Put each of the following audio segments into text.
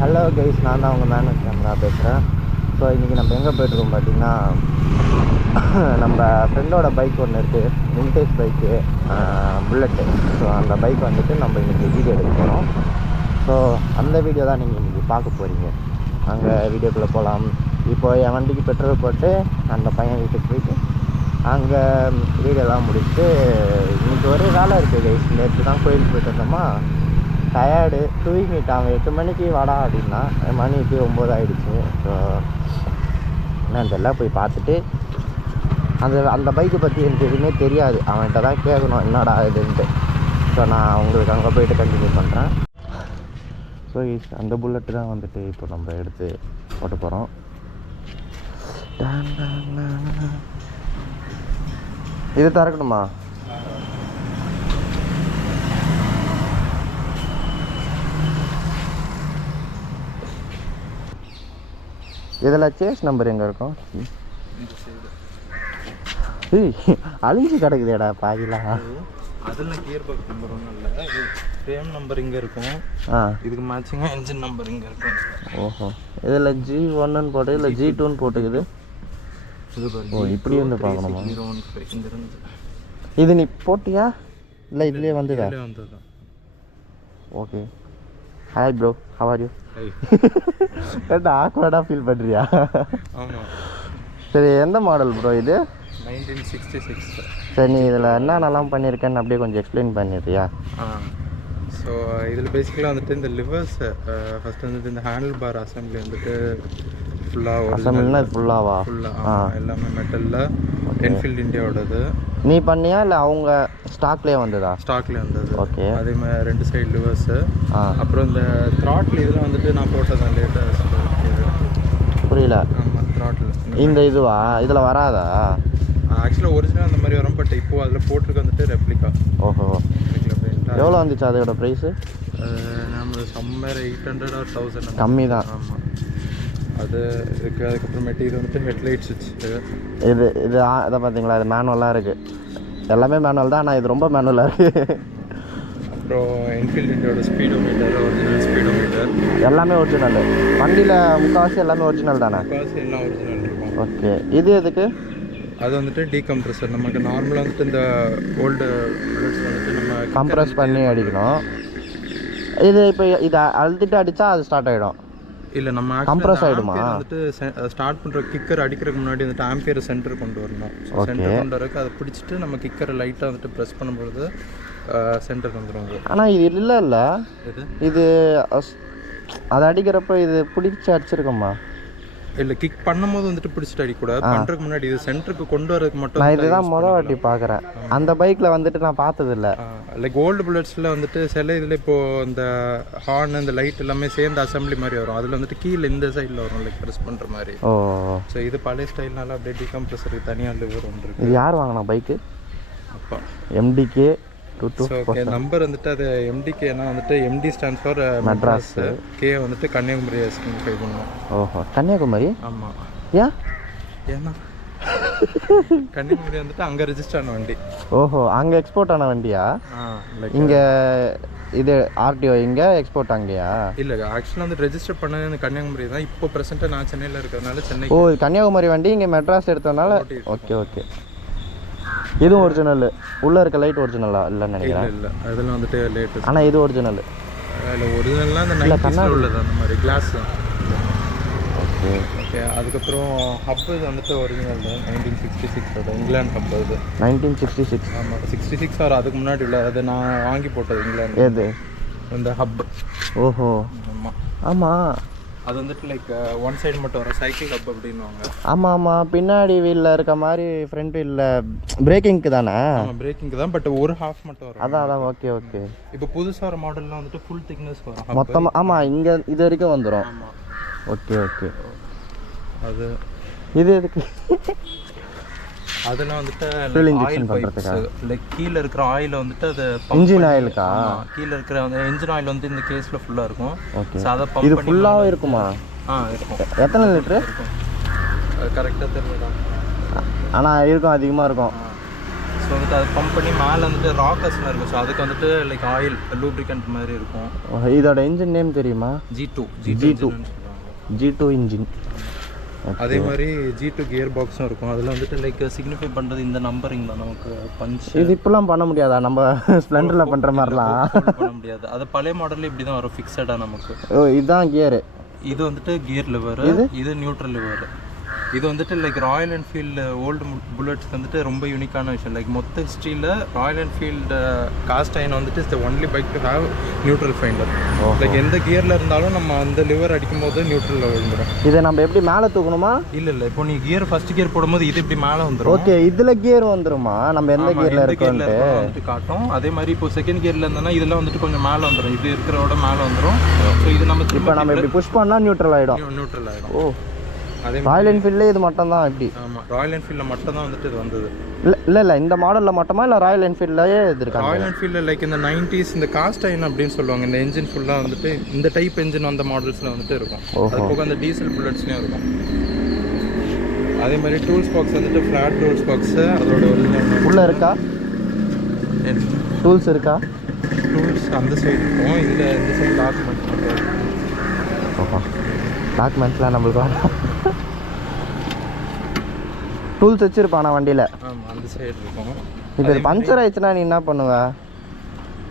Hello guys, நான் தான் உங்கள் மேனேஜ் கேமரா பேசுகிறேன். ஸோ இன்றைக்கி நம்ம எங்கே போய்ட்டுருக்கோம் பார்த்தீங்கன்னா, நம்ம ஃப்ரெண்டோட பைக் ஒன்று இருக்குது, விண்டேஜ் பைக்கு, புல்லட்டு. ஸோ அந்த பைக் வந்துட்டு நம்ம இன்றைக்கி வீடியோ எடுக்க போகிறோம். ஸோ அந்த வீடியோ தான் நீங்கள் இன்றைக்கி பார்க்க போகிறீங்க. அங்கே வீடியோக்குள்ளே போகலாம். இப்போ என் வண்டிக்கு பெட்ரோல் போட்டு அந்த பையன் வீட்டுக்கு போயிட்டு அங்கே வீடியோலாம் முடிச்சுட்டு இன்றைக்கி ஒரு வேலை இருக்குது கைஸ். நேற்று தான் கோயிலுக்கு போயிட்டு வந்தோமா, டயர்டு, தூங்கிட்டாங்க. 8 மணிக்கு வாடா அப்படின்னா மணி இப்போ 9 ஆகிடுச்சு. ஸோ நான் இதெல்லாம் போய் பார்த்துட்டு அந்த பைக்கை பற்றி எனக்கு எதுவுமே தெரியாது, அவன்கிட்ட தான் கேட்கணும் என்னடா இதுன்ட்டு. ஸோ நான் உங்களுக்கு அங்கே போய்ட்டு கண்டினியூ பண்ணுறேன். ஸோ அந்த புல்லட்டு தான் வந்துட்டு இப்போ நம்ம எடுத்து ஓட்ட போகிறோம். இது திறக்கணுமா? இதில் சேஸ் நம்பர் எங்கே இருக்கும்? அழிஞ்சு கிடக்குதேடா பாதிலாம். அதில் கியர் பாக்ஸ் நம்பர் ஒன்றும் இல்லை, இது ஃப்ரேம் நம்பர் இங்கே இருக்கும். இதுக்கு மேட்சிங்காக என்ஜின் நம்பர் இங்கே இருக்கும். ஓஹோ, இதில் G1 போட்டு இல்லை G2 போட்டுக்குது. ஓ, இப்படி வந்து பார்க்கணுமா? இது நீ போட்டியா இல்லை இதுலேயே வந்துதா? வந்ததுதான். Okay. Hi bro, how are you? ஆக்வர்டாக ஃபீல் பண்ணுறியா? ஆமாம். சரி, எந்த மாடல் ப்ரோ இது? 1966. சரி, நீ இதில் என்னென்னலாம் பண்ணியிருக்கேன்னு அப்படியே கொஞ்சம் எக்ஸ்பிளைன் பண்ணிடுறியா? ஸோ இதில் பேசிக்கலாக வந்துட்டு இந்த லிவர்ஸ் ஃபஸ்ட்டு வந்துட்டு இந்த ஹேண்டில் பார் அசம்பிளி வந்துட்டு ஃபுல்லாக அசம்பிள்னா இது ஃபுல்லாவா? ஃபுல்லாக எல்லாமே மெட்டலில், என்ஃபீல்டு இந்தியாவோடது. நீ பண்ணியா இல்லை அவங்க ஸ்டாக்லேயே வந்ததா? ஸ்டாக்லேயே வந்தது. ஓகே. அதே மாதிரி 2 சைடு லிவர்ஸு. அப்புறம் இந்த த்ராட்டில் இதில் வந்துட்டு நான் போட்டதான் லேட்டஸ்ட். புரியல. ஆமாம், த்ராட்டில் இந்த இதுவா? இதில் வராதா? ஆக்சுவலாக ஒரிஜினல் அந்த மாதிரி வரும், பட் இப்போது அதில் போட்டிருக்கு வந்துட்டு ரெப்ளிகா. ஓஹோ. எவ்வளோ வந்துச்சு அதோட ப்ரைஸு? நம்ம சம்மர் 800 or 1000. கம்மி தான். ஆமாம். அது இருக்குது. அதுக்கப்புறமேட்டு இது வந்துட்டு ஹெட்லைட் சுவிட்ச். இது இதை பார்த்தீங்களா, இது மேனுவலாக இருக்குது. எல்லாமே மேனுவல் தான், ஆனால் இது ரொம்ப மேனுவலாக இருக்குது. அப்புறம் என்ஃபீல்டு இந்தியாவோட ஸ்பீடோமீட்டர், ஒரிஜினல் ஸ்பீடோமீட்டர் எல்லாமே ஒரிஜினல். வண்டியில் முக்கால்வாசி எல்லாமே ஒரிஜினல் தானே? முக்கால்வாசி எல்லாம் ஒரிஜினல் இருக்கும். ஓகே. இது எதுக்கு? அது வந்துட்டு டீகம்ப்ரெசர். நமக்கு நார்மலாக வந்துட்டு இந்த ஓல்டு புல்லட்ஸ் வந்துட்டு நம்ம கம்ப்ரெஸ் பண்ணி அடிக்கணும். இது இப்போ இதை அழுத்திட்டு அடித்தா அது ஸ்டார்ட் ஆகிடும்? இல்லை, நம்ம கம்ப்ரெஸ் ஆகிடுமா? வந்துட்டு ஸ்டார்ட் பண்ணுற கிக்கர் அடிக்கிறதுக்கு முன்னாடி வந்துட்டு ஆம்பியர் சென்டர் கொண்டு வரணும். சென்டர் கொண்டு வரக்கு அதை பிடிச்சிட்டு நம்ம கிக்கரை லைட்டாக வந்துட்டு ப்ரெஸ் பண்ணும்பொழுது சென்டர் வந்துடுவாங்க. ஆனால் இது இல்லை இது அதை அடிக்கிறப்ப இது பிடிச்சி அடிச்சிருக்கோம்மா? இல்லை, கிக் பண்ணும்போது வந்துட்டு பிடிச்சிட்டு அடிக்கூடாது, பண்ணுறதுக்கு முன்னாடி இது சென்டருக்கு கொண்டு வரதுக்கு மட்டும். நான் இதுதான் முதல் வாட்டி பார்க்குறேன். அந்த பைக்கில் வந்துட்டு நான் பார்த்ததில்ல. லைக் ஓல்டு புல்லட்ஸில் வந்துட்டு சில இதில் இப்போது இந்த ஹார்ன், இந்த லைட் எல்லாமே சேர்ந்து அசம்பிளி மாதிரி வரும். அதில் வந்துட்டு கீழே இந்த சைடில் வரும், லைக் ப்ரெஸ் பண்ணுற மாதிரி. ஓ. ஸோ இது பழைய ஸ்டைல்னால அப்படியே டீகம்ப்ரெசருக்கு தனியாக லிவர் ஒன்று இருக்குது. இது யார் வாங்கினா பைக்கு? அப்பா. MDK. ஓகே. நம்பர் வந்துட்டு அது MDKனா வந்துட்டு MD stand for Madras, K வந்துட்டு கன்னியாகுமரி சிக்னிஃபை பண்ணுவோம். ஓஹோ, கன்னியாகுமரி. ஆமாம். ஏன்னா கன்னியாகுமரி வந்துட்டு அங்கே ரெஜிஸ்டர் ஆன வண்டி. ஓஹோ, அங்கே எக்ஸ்போர்ட் ஆன வண்டியா? இங்கே இது RTO இங்கே, எக்ஸ்போர்ட் அங்கேயா? இல்லை, ஆக்சுவலாக வந்து ரெஜிஸ்டர் பண்ணது இந்த கன்னியாகுமரி தான். இப்போ ப்ரெசென்ட்டாக நான் சென்னையில் இருக்கிறதுனால சென்னை. ஓ, கன்னியாகுமரி வண்டி இங்கே மெட்ராஸ் எடுத்ததுனால. Okay okay. இதுவும் ஒரிஜினல். உள்ளே இருக்க லைட் ஒரிஜினலா இல்லைன்னு நினைக்கிறேன். இல்லை, அதெல்லாம் வந்துட்டு லேட்டஸ்ட். ஆனால் இது ஒரிஜினல் இல்லை, ஒரிஜினல்லாம் அந்த 90s உள்ளது அந்த மாதிரி கிளாஸ் தான். Okay okay. அதுக்கப்புறம் ஹப்பு வந்துட்டு ஒரிஜினல் தான், 1966 இங்கிலாந்து ஹப். அது 1966. ஆமாம், 66 ஆர் அதுக்கு முன்னாடி இல்லை, அது நான் வாங்கி போட்டது இங்கிலாந்து. எது? இந்த ஹப். ஓஹோ. ஆமாம் ஆமாம். அது வந்துட்டு லைக் ஒன் சைடு மட்டும் வரும், சைக்கிள் ஹப் அப்படின்வாங்க. ஆமாம், பின்னாடி வீலில் இருக்க மாதிரி ஃப்ரண்ட் வீலில் பிரேக்கிங்க்கு தானே? ஆமாம், பிரேக்கிங்க்கு தான், பட் ஒரு ஹாஃப் மட்டும் வரும். அதான். Okay okay. இப்போ புதுசாக ஒரு மாடல்லாம் வந்துட்டு ஃபுல் திக்னஸ் வரும் மொத்தமாக. ஆமாம், இங்கே இது வரைக்கும் வந்துடும். ஆமாம். Okay okay. அது இது எதுக்கு? அதெல்லாம் வந்துட்டு ஆயில் பண்ணுறதுக்கா? லைக் கீழே இருக்கிற ஆயில் வந்துட்டு அது இன்ஜின் ஆயிலுக்கா? கீழே இருக்கிற அந்த என்ஜின் ஆயில் வந்து இந்த கேஸில் ஃபுல்லாக இருக்கும். ஓகே. ஸோ அதை பம்ப். இது ஃபுல்லாகவே இருக்குமா? இருக்கும். எத்தனை லிட்ரு இருக்கும்? அது கரெக்டாக தெரியல. ஆனால் இருக்கும், அதிகமாக இருக்கும். ஸோ வந்துட்டு அது பம்ப் பண்ணி மேலே வந்துட்டு ராக்கர்ஸ்லாம் இருக்கும். ஸோ அதுக்கு வந்துட்டு லைக் ஆயில் லூப்ரிகன்ட் மாதிரி இருக்கும். இதோட இன்ஜின் நேம் தெரியுமா? G2 engine. அதே மாதிரி G2 கியர் பாக்ஸும் இருக்கும். அதில் வந்துட்டு லைக் சிக்னிஃபை பண்ணுறது இந்த நம்பரிங் தான் நமக்கு பஞ்ச். இது இப்பெல்லாம் பண்ண முடியாதா நம்ம ஸ்ப்ளெண்டரில் பண்ணுற மாதிரிலாம்? பண்ண முடியாது. அது பழைய மாடலில் இப்படி தான் வரும் ஃபிக்ஸடாக நமக்கு. ஓ இதுதான் கியரு. இது வந்துட்டு கியர் லிவர், இது நியூட்ரல் லிவர். இது வந்துட்டு லைக் ராயல் என்ஃபீல்டு ஓல்டு புல்லட்ஸ்க்கு வந்துட்டு ரொம்ப யூனிக்கான விஷயம். லைக் மொத்த ஹிஸ்ட்ரியில் ராயல் என்ஃபீல்டு காஸ்ட் அயன் வந்துட்டு is the only bike to have neutral finder. Like எந்த கியரில் இருந்தாலும் நம்ம அந்த லிவர் அடிக்கும் போது நியூட்ரலில் விழுந்துடும். இதை நம்ம எப்படி மேலே தூக்கணுமா? இல்லை இப்போ நீ கியர் ஃபர்ஸ்ட் கியர் போடும்போது இது இப்படி மேலே வந்துடும். ஓகே இதில் கியர் வந்துருமா? நம்ம எந்த கியரில் இருக்கோம்னு வந்துட்டு காட்டும். அதே மாதிரி இப்போ செகண்ட் கியரில் இருந்தோம்னா இதெல்லாம் வந்துட்டு கொஞ்சம் மேலே வந்துடும். இது இருக்கிறோட மேலே வந்துடும். ஸோ இது நம்ம இப்போ நம்ம இப்படி புஷ் பண்ணால் நியூட்ரல் ஆகிடும். ஓ அதே ராயல் என்ஃபீல்டில் இது மட்டும் தான் இப்படி? ஆமாம், ராயல் என்ஃபீல்டில் மட்டும் தான் வந்துட்டு இது வந்தது. இல்லை இந்த மாடலில் மட்டுமா இல்லை ராயல் என்ஃபீல்ட்லேயே இது இருக்கா? ராயல் என்ஃபீல்டில் லைக் இந்த 90s இந்த காஸ்ட் அயன் அப்படின்னு சொல்லுவாங்க. இந்த என்ஜின் ஃபுல்லாக வந்துட்டு இந்த டைப் என்ஜின் அந்த மாடல்ஸில் வந்துட்டு இருக்கும். அது போக அந்த டீசல் புல்லட்ஸ்லேயும் இருக்கும். அதே மாதிரி டூல்ஸ் பாக்ஸ் வந்துட்டு ஃப்ளாட் டூல்ஸ் பாக்ஸு அதோட ஒரிஜினல் உள்ளே இருக்கா? டூல்ஸ் இருக்கா? டூல்ஸ் அந்த சைடு இருக்கும். இந்த சைடு டாக்குமெண்ட்ஸ் மட்டும். ஓஹோ டாக்குமெண்ட்ஸ்லாம் நம்மளுக்கு வேணாம். டூல்ஸ் வச்சுருப்பானா வண்டியில்? ஆமாம் அந்த சைடு இருக்கும். இப்போ இது பஞ்சர் ஆயிடுச்சுன்னா நீ என்ன பண்ணுவ?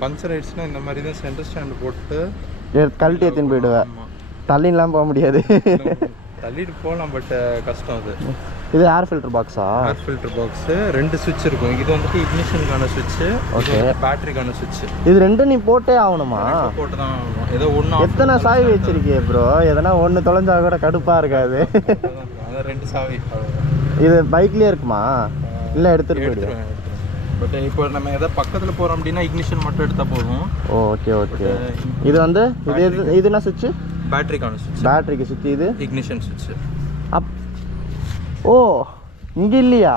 பஞ்சர் ஆயிடுச்சுன்னா இந்த மாதிரி தான் சென்டர் ஸ்டாண்டு போட்டு கழட்டி எடுத்துன்னு போயிடுவேன். தள்ளிலாம் போக முடியாது. தள்ளிட்டு போகலாம், பட் கஷ்டம் அது. இது ஏர் ஃபில்டர் பாக்ஸா? ஏர் ஃபில்டர் பாக்ஸு 2 சுவிட்ச் இருக்கும். இது வந்துட்டு இக்னிஷனுக்கான சுவிட்சு, ஓகே பேட்டரிக்கான சுவிட்ச். இது ரெண்டும் நீ போட்டே ஆகணுமா? போட்டு தான் ஆகணும். ஏதோ ஒன்று. எத்தனை சாவி வச்சிருக்கே ப்ரோ? எதனா ஒன்று தொலைஞ்சா கூட கடுப்பாக இருக்காது. அதான் 2 சாவி. இது பைக்லேயே இருக்குமா இல்லை எடுத்துகிட்டு போயிடுவேன்? பட் இப்போ நம்ம எதாவது பக்கத்தில் போகிறோம் அப்படின்னா இக்னிஷன் மட்டும் எடுத்தால் போதும். Okay okay. இது வந்து இது என்ன சுவிட்சு? பேட்டரிக்கான சுவிட்ச். பேட்டரிக்கு சுவிட்ச். இது இக்னிஷன் சுவிட்ச். ஓ இங்கே இல்லையா?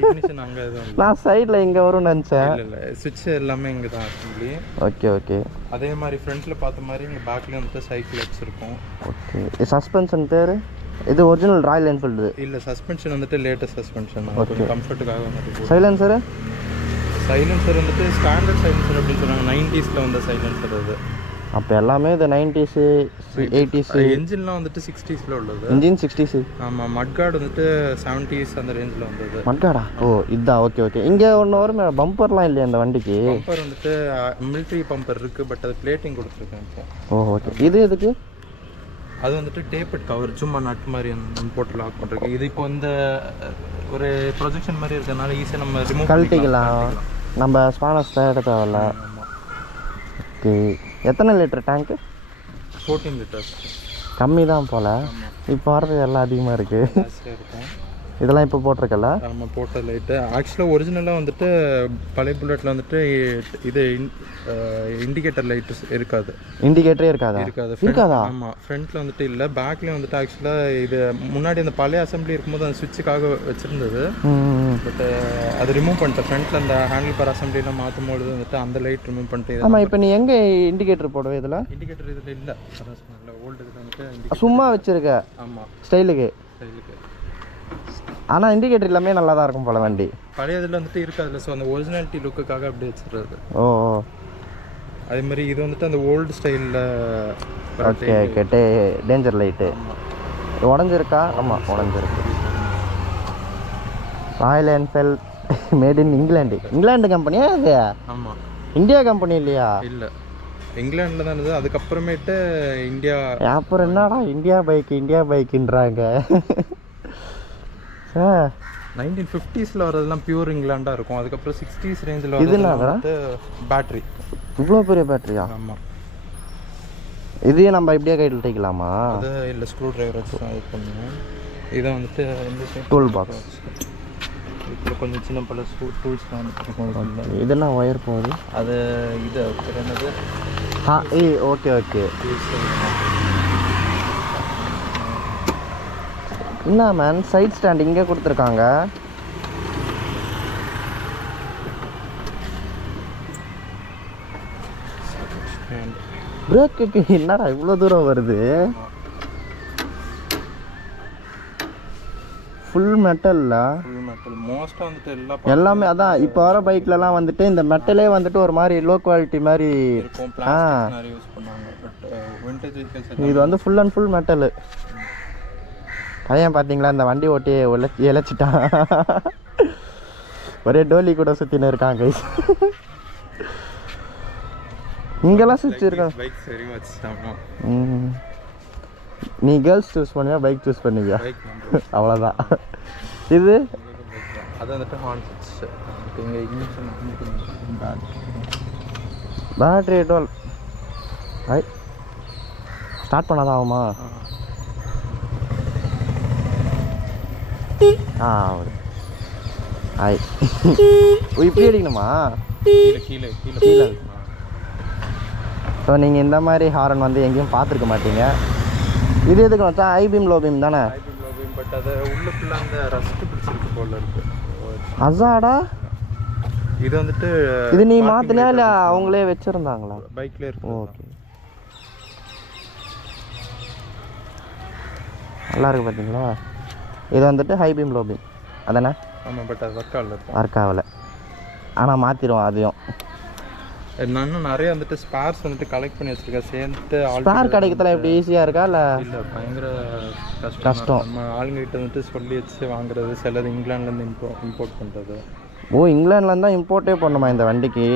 இக்னிஷன் அங்கே தான். நான் சைடில் இங்கே வரும்னு நினச்சேன். இல்லை சுவிட்ச் எல்லாமே இங்கே தான் அசம்பிளி. Okay okay. அதே மாதிரி ஃப்ரண்ட்டில் பார்த்த மாதிரி இங்கே பேக்கில் வந்துட்டு சைக்கிள் வச்சுருக்கோம். ஓகே. சஸ்பென்ஷன் பேர்? இது ஒரிஜினல் ராயல் என்ஃபீல்டு? இல்லை சஸ்பென்ஷன் வந்துட்டு லேட்டஸ்ட் சஸ்பென்ஷன். ஓகே கம்ஃபர்ட்டுக்காக வந்துட்டு. சைலன்சர் வந்துட்டு ஸ்டாண்டர்ட் சைலன்சர் அப்படின்னு சொன்னாங்க. 90s வந்த சைலன்சர் அது. அப்போ எல்லாமே இது 90s 80s. என்ஜின்லாம் வந்துட்டு 60s உள்ளது. Engine 60s. ஆமாம். மட்கார்டு வந்துட்டு 70s அந்த ரேஞ்சில் வந்தது. மட்கார்டா? ஓ இதுதான். Okay okay. இங்கே ஒன்று வரும் பம்பர்லாம் இல்லையா இந்த வண்டிக்கு? பம்பர் வந்துட்டு மிலிட்ரி பம்பர் இருக்குது, பட் அது பிளேட்டிங் கொடுத்துருக்கேன் இப்போ. ஓ ஓகே. இது எதுக்கு? அது வந்துட்டு டேப்பட் கவர், சும்மா நட் மாதிரி போட்டு லாக் பண்ணுறதுக்கு. இது இப்போ இந்த ஒரு ப்ரொஜெக்ஷன் மாதிரி இருக்கிறதுனால ஈஸியாக நம்ம ரிமூவ் கழட்டிக்கலாம். நம்ம ஸ்பானஸ் தேட தேவையில்ல. ஓகே. எத்தனை லிட்டர் டேங்க்கு? 14 லிட்டர்ஸ். கம்மி தான் போல். இப்போ வரது எல்லாம் அதிகமாக இருக்குது. இதெல்லாம் இப்போ போட்டிருக்கல? நம்ம போட்ட லைட்டு ஆக்சுவலாக ஒரிஜினலாக வந்துட்டு பழைய புல்லட்டில் வந்துட்டு இது இண்டிகேட்டர் லைட்டு இருக்காது. இண்டிகேட்டரே இருக்காதா? ஆமாம். ஃப்ரண்ட்டில் வந்துட்டு இல்லை, பேக்லேயும் வந்துட்டு ஆக்சுவலாக இது முன்னாடி அந்த பழைய அசம்பிளி இருக்கும்போது அந்த சுவிட்சுக்காக வச்சுருந்தது. பட் அது ரிமூவ் பண்ணிட்டேன். ஃப்ரண்ட்டில் அந்த ஹேண்டில் பார் அசம்பிளிலாம் மாற்றும் பொழுது வந்துட்டு அந்த லைட் ரிமூவ் பண்ணிட்டு. ஆமாம். இப்போ நீ எங்கே இண்டிகேட்டர் போடுவேன்? இதில் இண்டிகேட்டர் இதில் இல்லை. ஓல்டு இதில் வந்துட்டு சும்மா வச்சுருக்க. ஆமாம் ஸ்டைலுக்கு. ஆனால் இண்டிகேட்டர் எல்லாமே நல்லா தான் இருக்கும் போல வண்டி. பழைய இதில் வந்துட்டு இருக்காதுல்ல. ஸோ அந்த ஒரிஜினாலிட்டி லுக்குக்காக அப்படி வச்சுருது. ஓ அதே மாதிரி இது வந்துட்டு அந்த ஓல்டு ஸ்டைலில். Okay okay. டேஞ்சர் லைட்டு உடஞ்சிருக்கா? ஆமாம் உடஞ்சிருக்கு. Royal Enfield made in England கம்பெனியா இது? ஆமாம். இந்தியா கம்பெனி இல்லையா? இல்லை, இங்கிலாண்டில் தான் இருந்தது. அதுக்கப்புறமேட்டு இந்தியா. அப்புறம் என்னடா இந்தியா பைக்குன்றாங்க. 1950s வரதெல்லாம் பியூர் இங்கிலாண்டாக இருக்கும். அதுக்கப்புறம் 60s ரேஞ்சில் வந்து பேட்ரி. இவ்வளோ பெரிய பேட்டரியா? ஆமாம். இதையே நம்ம இப்படியே கையில் தைக்கலாமா? அது இல்லை, ஸ்க்ரூ டிரைவர் வச்சு தான் இது பண்ணுவோம். இதை வந்துட்டு இந்த டூல் பாக்ஸ். இதில் கொஞ்சம் சின்ன பல டூல்ஸ்லாம் வந்துட்டு. இதெல்லாம் ஒயர் போகுது. அது இது என்னது? Okay okay. என்ன மேன் சைட் ஸ்டாண்ட் இங்கே கொடுத்துருக்காங்க. பிரேக்குக்கு என்னடா இவ்வளோ தூரம் வருது? ஃபுல் மெட்டல்ல. மெட்டல் மோஸ்ட்டாக வந்துட்டு எல்லாமே அதான் இப்போ வர பைக்லலாம் வந்துட்டு இந்த மெட்டலே வந்துட்டு ஒரு மாதிரி லோ குவாலிட்டி மாதிரி இருக்கும். பிளாஸ்டிக் நிறைய யூஸ் பண்ணுவாங்க. பட் விண்டேஜ் வெஹிக்கிள்ஸ் இது வந்து ஃபுல் அண்ட் ஃபுல் மெட்டலு. பையன் பார்த்தீங்களா இந்த வண்டி ஓட்டி இழைச்சிட்டான். ஒரே டோலி கூட சுற்றின்னு இருக்கான் கைஸ். இங்கெல்லாம் சுற்றி இருக்கான். நீ கேர்ள்ஸ் சூஸ் பண்ணுவியா பைக் சூஸ் பண்ணுவியா? அவ்வளோதான். இது அது வந்துட்டு பேட்ரி டோல் ஸ்டார்ட் பண்ணாதான் ஆகுமா? ஆய் இப்படி அடிக்கணுமா? கீழே கீழே. ஸோ நீங்கள் இந்த மாதிரி ஹாரன் வந்து எங்கேயும் பார்த்துருக்க மாட்டீங்க. இது எதுக்கு வச்சா ஹை பீம் லோ பீம் தானே? பட் அது உள்ள ஃபுல்லா அந்த ரஸ்ட் பிடிச்சிருக்கு போல இருக்கு. அசாடா. இது வந்துட்டு இது நீ மாத்தினியா இல்ல அவங்களே வச்சிருந்தாங்களா? பைக்ல இருக்கு. ஓகே, நல்லா இருக்கு பாத்தீங்களா? இது வந்துட்டு ஹை பீம் லோ பீம் அதானே? ஆமாம், பட் அது ஒர்க் ஆகலை. ஆனால் மாற்றிடுவோம் அதையும். நான் நிறைய வந்துட்டு ஸ்பேர்ஸ் வந்துட்டு கலெக்ட் பண்ணி வச்சிருக்கேன். சேர்ந்துட்டு ஸ்பேர் கிடைக்கிறதுல எப்படி ஈஸியாக இருக்கா இல்லை? இல்லை, பயங்கர கஷ்டம். நம்ம ஆளுங்ககிட்ட வந்துட்டு சொல்லி வச்சு வாங்குறது. சிலது இங்கிலாந்துலேருந்து இம்போர்ட் பண்ணுறது. ஓ, இங்கிலாந்துலேருந்து தான் இம்போர்ட்டே பண்ணுமா இந்த வண்டிக்கு?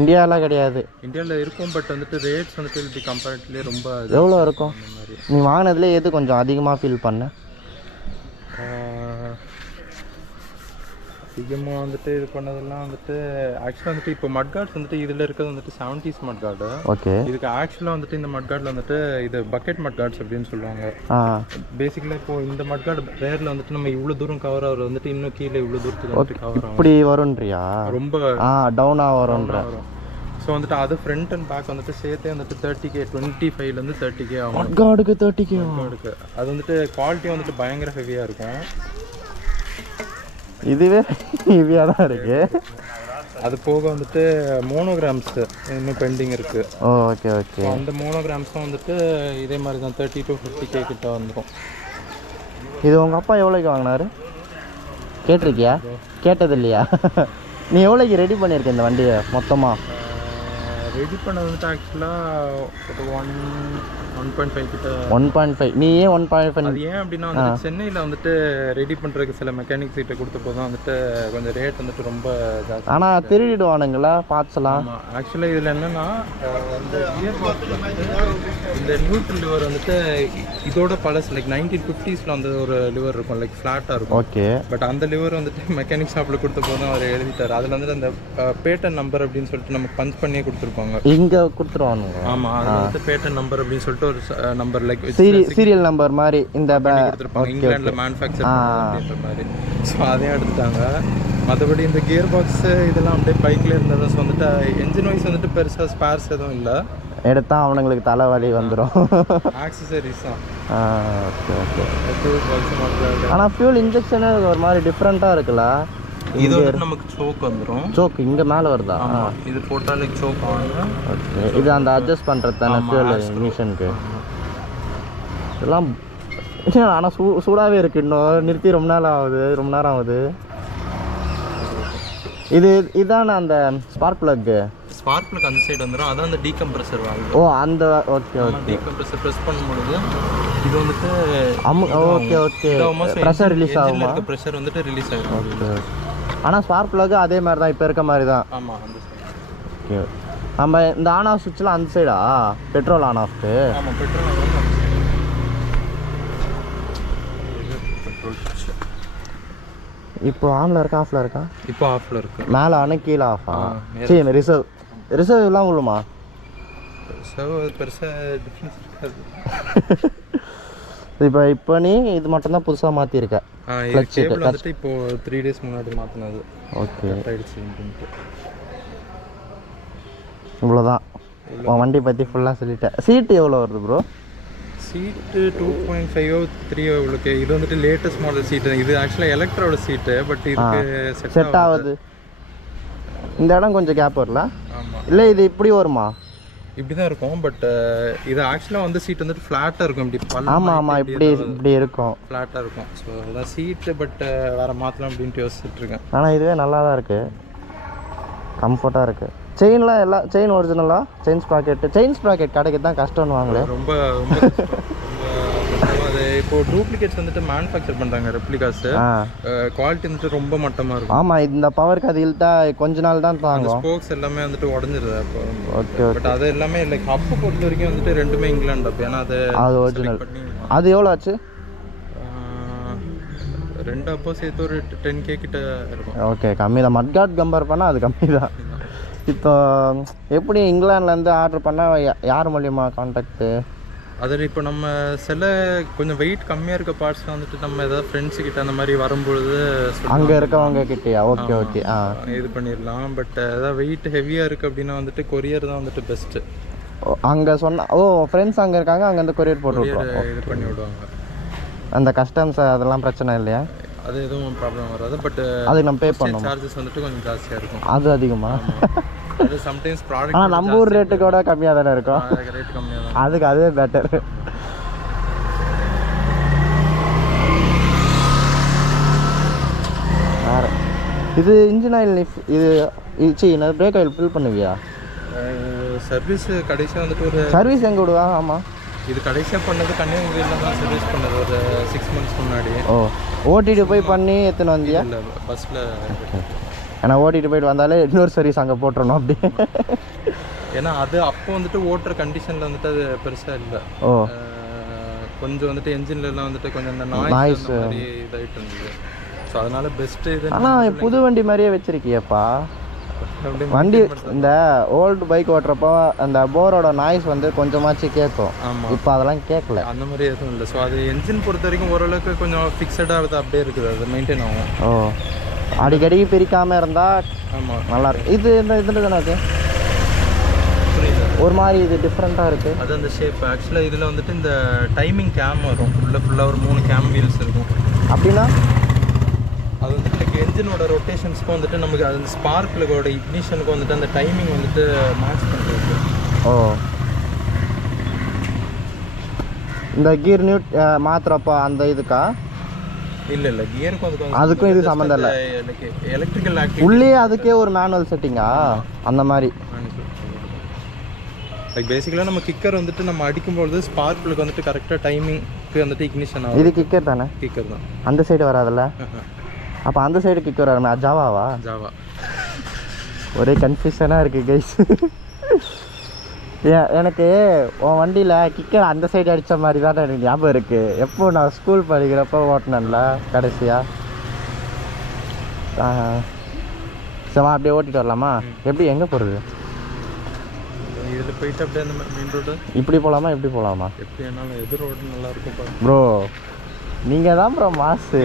இந்தியாவில் கிடையாது. இந்தியாவில் இருக்கும், பட் வந்துட்டு ரேட்ஸ் வந்துட்டு இப்படி கம்பேரிட்டிவ்லி ரொம்ப எவ்வளோ இருக்கும்? நீ வாங்கினதுலேயே எது கொஞ்சம் அதிகமாக ஃபீல் பண்ண? அதிகமாக வந்துட்டு இது பண்ணதெல்லாம் வந்துட்டு ஆக்சுவலாக வந்துட்டு இப்போ மட்கார்ட்ஸ் வந்துட்டு இதில் இருக்கிறது வந்துட்டு 70s மட்கார்டு. ஓகே. இதுக்கு ஆக்சுவலாக வந்துட்டு இந்த மட்கார்டில் வந்துட்டு இது பக்கெட் மட்கார்ட்ஸ் அப்படின்னு சொல்லுவாங்க. பேசிக்கலாக இப்போது இந்த மட்கார்டு ரேரில் வந்துட்டு நம்ம இவ்வளோ தூரம் கவர் ஆகிறது வந்துட்டு இன்னும் கீழே இவ்வளோ தூரத்துக்கு வந்துட்டு கவர் ஆகும். இப்படி வரும்ன்றியா? ரொம்ப டவுனாக வரும். ஸோ வந்துட்டு அது ஃப்ரண்ட் அண்ட் பேக் வந்துட்டு சேர்த்தே வந்துட்டு 30K 25லேருந்து 30K ஆகும். மட்கார்டுக்கு 30K. மட்கார்டுக்கு அது வந்துட்டு குவாலிட்டி வந்துட்டு பயங்கர ஹெவியாக இருக்கும். இதுவே ஹெவியாக தான் இருக்கு. அது போக வந்துட்டு மோனோகிராம்ஸ் இன்னும் பெண்டிங் இருக்குது. ஓகே. அந்த மோனோகிராம்ஸும் வந்துட்டு இதே மாதிரி தான் 30 to 50K கிட்ட வந்துடும். இது உங்கள் அப்பா எவ்வளோக்கு வாங்கினாரு கேட்டிருக்கியா? கேட்டது இல்லையா? நீ எவ்வளோக்கு ரெடி பண்ணியிருக்க இந்த வண்டியை மொத்தமாக? ரெடி பண்ணது வந்துட்டு ஆக்சுவலாக 1.5 கிட்ட. 1.5. நீ ஏன் 1.5? அது ஏன் அப்படின்னா வந்துட்டு சென்னையில் வந்துட்டு ரெடி பண்ணுறதுக்கு சில மெக்கானிக்ஸ் கிட்ட கொடுத்த போது தான் வந்துட்டு கொஞ்சம் ரேட் வந்துட்டு ரொம்ப ஜாஸ்தி. ஆனால் திருடிடுவானுங்களா பார்ட்ஸ்லாம்? ஆக்சுவலாக இதில் என்னென்னா இந்த கியர் பாக்ஸ் வந்துட்டு இந்த நியூட்ரல் லிவர் வந்துட்டு இதோட பழசு லைக் 1950s அந்த ஒரு லிவர் இருக்கும், லைக் ஃப்ளாட்டாக இருக்கும். ஓகே. பட் அந்த லிவர் வந்துட்டு மெக்கானிக் ஷாப்பில் கொடுத்த போது அவர் எழுதிட்டார். அதில் வந்துட்டு அந்த பேட்டன் நம்பர் அப்படின்னு சொல்லிட்டு நமக்கு பஞ்ச் பண்ணியே கொடுத்துருப்பாங்க. இங்கே கொடுத்துருவானுங்க. ஆமாம், அது வந்துட்டு பேட்டன் நம்பர் அப்படின்னு சொல்லிட்டு ஒரு நம்பர் லைக் சீரியல் நம்பர் மாதிரி இந்த கொடுத்துருப்பாங்க. இங்கிலாண்டில் மேனுஃபேக்சர் அப்படின்ற மாதிரி. ஸோ அதையும் எடுத்துட்டாங்க. மற்றபடி இந்த கியர் பாக்ஸு இதெல்லாம் அப்படியே பைக்கில் இருந்தது. ஸோ வந்துட்டு என்ஜின் வைஸ் வந்துட்டு பெருசாக ஸ்பேர்ஸ் எதுவும் இல்லை. எடுத்தா அவனுங்களுக்கு தலைவலி வந்துடும். ஆக்சசரிஸ் தான். ஓகே. ஆனால் ஃபியூல் இன்ஜெக்ஷனே ஒரு மாதிரி டிஃப்ரெண்ட்டாக இருக்குல்ல. இது வந்து நமக்கு சோக் வந்துடும். சோக் இங்கே மேலே வருதா? இது போட்டாலே சோக் ஆகும். ஓகே. இது அந்த அட்ஜஸ்ட் பண்ணுறது தானே ஃபியூல் மிஷினுக்கு இதெல்லாம். ஆனால் சூடாகவே இருக்குது. இன்னும் நிறுத்தி ரொம்ப நேரம் ஆகுது. இதான அந்த ஸ்பார்க் பிளக் அந்த சைடு வந்துடும். அதான் அந்த டீகம்ப்ரஸர் வால்வு. ஓ, அந்த ஓகே. டீகம்ப்ரஸர் ப்ரெஸ் பண்ணும்போது இது வந்துட்டு ஓகே ப்ரெஷர் ரிலீஸ் ஆகும். ப்ரெஷர் வந்துட்டு ரிலீஸ் ஆகும். ஓகே. ஆனால் ஸ்பார்க் பிளக் அதே மாதிரி தான் இப்போ இருக்க மாதிரி தான். ஆமாம், அந்த சைடு. ஓகே. நம்ம இந்த ஆன் ஆஃப் சுவிட்ச்லாம் அந்த சைடா? பெட்ரோல் ஆன் ஆஃப்க்கு? ஆமாம், பெட்ரோல் சுவிட்ச். இப்போ ஆனில் இருக்கா ஆஃபில் இருக்கா? இப்போ ஆஃபில் இருக்கு. மேலே ஆனு கீழே ஆஃபா? சரி. ரிசர்வ்லாம் விழுமா? பெருசாக டிஃப்ரென்ஸ் இருக்காது. இப்போ நீ இது மட்டும் தான் புதுசாக மாற்றிருக்க? கேபிள் வந்துட்டு இப்போ 3 days முன்னாடி மாற்றினது. ஓகே. ஆயிடுச்சு. இவ்வளோதான் உன் வண்டி பற்றி ஃபுல்லாக சொல்லிட்டேன். சீட்டு எவ்வளோ வருது ப்ரோ? சீட்டு 2.5 3 இவ்வளோக்கு. இது வந்துட்டு லேட்டஸ்ட் மாடல் சீட்டு. இது ஆக்சுவலாக எலக்ட்ரோட சீட்டு. பட் இதுக்கு செட் ஆகுது. இந்த இடம் கொஞ்சம் கேப் வரல? ஆமாம். இல்லை இது இப்படி வருமா? இப்படி தான் இருக்கும். பட் இது ஆக்சுவலாக வந்து சீட் வந்துட்டு ஃப்ளாட்டாக இருக்கும். இப்படி ஆமாம் இப்படி இருக்கும், ஃப்ளாட்டாக இருக்கும். ஸோ அதான் சீட்டு. பட் வேறு மாற்றலாம் அப்படின்ட்டு யோசிச்சுட்டு இருக்கேன். ஆனால் இதுவே நல்லா தான் இருக்குது, கம்ஃபர்ட்டாக இருக்குது. செயின்லாம் எல்லாம் செயின் ஒரிஜினலா? செயின் ஸ்ப்ராக்கெட் கிடைக்கிறது தான் கஷ்டம்னு வாங்களே. ரொம்ப ரொம்ப அது இப்போ டூப்ளிகேட்ஸ் வந்துட்டு மேனுஃபேக்சர் பண்ணுறாங்க, ரெப்ளிகாஸ். குவாலிட்டி வந்துட்டு ரொம்ப மட்டமாக இருக்கும். ஆமாம், இந்த பவருக்கு அது இழுத்தா கொஞ்ச நாள் தான் தாங்கும். ஸ்போக்ஸ் எல்லாமே வந்துட்டு உடஞ்சிருது அப்போ. ஓகே, பட் அது எல்லாமே லைக் ஹப்பை பொறுத்த வரைக்கும் வந்துட்டு ரெண்டுமே இங்கிலாந்து அப்போ. ஏன்னா அது ஒரிஜினல். அது எவ்வளோ ஆச்சு? 2 அப்போ சேர்த்து ஒரு 10K கிட்ட இருக்கும். ஓகே, கம்மி தான். மட்கார்ட் கம்பேர் பண்ணால் அது கம்மி தான். இப்போ எப்படி இங்கிலாந்துலேருந்து ஆர்டர் பண்ணால் யார் மூலியமா கான்டாக்டு? அதில் இப்போ நம்ம சில கொஞ்சம் வெயிட் கம்மியாக இருக்க பார்ட்ஸ் வந்துட்டு நம்ம ஏதாவது ஃப்ரெண்ட்ஸுக்கிட்ட அந்த மாதிரி வரும்பொழுது அங்கே இருக்கவங்க கிட்டேயா? ஓகே ஓகே, இது பண்ணிடலாம். பட் ஏதாவது வெயிட் ஹெவியாக இருக்குது அப்படின்னா வந்துட்டு கொரியர் தான் வந்துட்டு பெஸ்ட்டு. அங்கே சொன்னால் ஃப்ரெண்ட்ஸ் அங்கே இருக்காங்க, அங்கேருந்து கொரியர் போட்டு விட்ருவாங்க, இது பண்ணி விடுவாங்க. அந்த கஸ்டம்ஸ் அதெல்லாம் பிரச்சனை இல்லையா? அது எதுவும் ப்ராப்ளம் வராது. பட் அதுக்கு நம்ம பே பண்ணணும். சார்ஜஸ் வந்துட்டு கொஞ்சம் ஜாஸ்தியாக இருக்கும். அது அதிகமாக? அது சம்டைம்ஸ் ப்ராடக்ட் ஆனால் நம்ம ஊர் ரேட்டுக்கு கூட கம்மியாக தானே இருக்கும். ரேட் கம்மியாக தான். அதுக்கு அதுவே பெட்டர். இது இன்ஜின் ஆயில் இது பிரேக் ஆயில் ஃபில் பண்ணுவியா? சர்வீஸ் கடைசியாக வந்துட்டு ஒரு சர்வீஸ் எங்கே விடுவா? ஆமாம், இது கடைசியாக பண்ணது கன்னியாகுமரியில் தான் சர்வீஸ் பண்ணது, ஒரு 6 months முன்னாடி. ஓட்டிட்டு போய் பண்ணி எத்தனை வந்தியா? இல்லை, பஸ்ஸில். ஏன்னா ஓட்டிட்டு போயிட்டு வந்தாலே இன்னொரு சர்வீஸ் அங்கே போட்டுறணும் அப்படி. ஏன்னா அது அப்போ வந்துட்டு ஓட்டுற கண்டிஷனில் வந்துட்டு அது பெருசாக இல்லை. கொஞ்சம் வந்துட்டு என்ஜின்லாம் வந்துட்டு கொஞ்சம் இந்த நாய்ஸ் மாதிரி இதாகிட்டு இருந்தது. ஸோ அதனால பெஸ்ட்டு இது. ஆனால் புது வண்டி மாதிரியே வச்சுருக்கியப்பா வண்டி. இந்த ஓல்டு பைக் ஓட்டுறப்போ அந்த போரோட நாய்ஸ் வந்து கொஞ்சமாச்சு கேட்கும். ஆமாம், இப்போ அதெல்லாம் கேட்கல. அந்த மாதிரி எதுவும் இல்லை. ஸோ அது என்ஜின் பொறுத்த வரைக்கும் ஓரளவுக்கு கொஞ்சம் ஃபிக்ஸடாக அப்படியே இருக்குது, அது மெயின்டைன் ஆகும். அடிக்கடி பிரிக்காமல் இருந்தால் ஆமாம், நல்லாயிருக்கும். இது இந்த இதில் தானே அது ஒரு மாதிரி இது டிஃப்ரெண்ட்டாக இருக்குது. அது அந்த ஷேப். ஆக்சுவலாக இதில் வந்துட்டு இந்த டைமிங் கேம் வரும், ஃபுல்லாக ஒரு 3 கேம் வீல்ஸ் இருக்கும். அப்படின்னா அது வந்துட்டு என்ஜினோட ரொட்டேஷன்ஸ்க்கும் வந்துட்டு நமக்கு அது ஸ்பார்க்லோட இக்னிஷனுக்கும் வந்துட்டு அந்த டைமிங் வந்துட்டு மேட்ச் பண்ணுறது. இந்த கீர் மாத்திரப்போ அந்த இதுக்கா? இல்லை, கியருக்கும் அதுக்கும் இது சம்மந்தம் இல்லை. எலக்ட்ரிக்கல் ஆக்டிவிட்டி உள்ளே அதுக்கே ஒரு மேனுவல் செட்டிங்கா அந்த மாதிரி? லைக் பேசிக்கலாக நம்ம கிக்கர் வந்துட்டு நம்ம அடிக்கும்பொழுது ஸ்பார்க்லுக்கு வந்துட்டு கரெக்டாக டைமிங்க்கு வந்துட்டு இக்னிஷன் ஆகும். இது கிக்கர் தானே? கிக்கர் தான். அந்த சைடு வராதுல்ல? அப்போ அந்த சைடு கிக்கர் வராமே. ஜாவாவா? ஜாவா. ஒரே கன்ஃபியூஷனாக இருக்குது கைஸ். எனக்கு உன் வண்டியில் கிக்கர் அந்த சைடு அடித்த மாதிரி தான் எனக்கு ஞாபகம் இருக்குது. எப்போ நான் ஸ்கூல் படிக்கிறப்போ ஓட்டினேன்ல கடைசியாக. சரி, அப்படியே ஓட்டிட்டு வரலாமா? எப்படி, எங்கே போகிறது? இதில் போயிட்டு அப்படியே அந்த மெயின் ரோடு இப்படி போகலாமா எப்படி போகலாமா? எப்படி வேணாலும், எது ரோடு நல்லாயிருக்கும் ப்ரோ. நீங்கள் தான் ப்ரோ மாசு.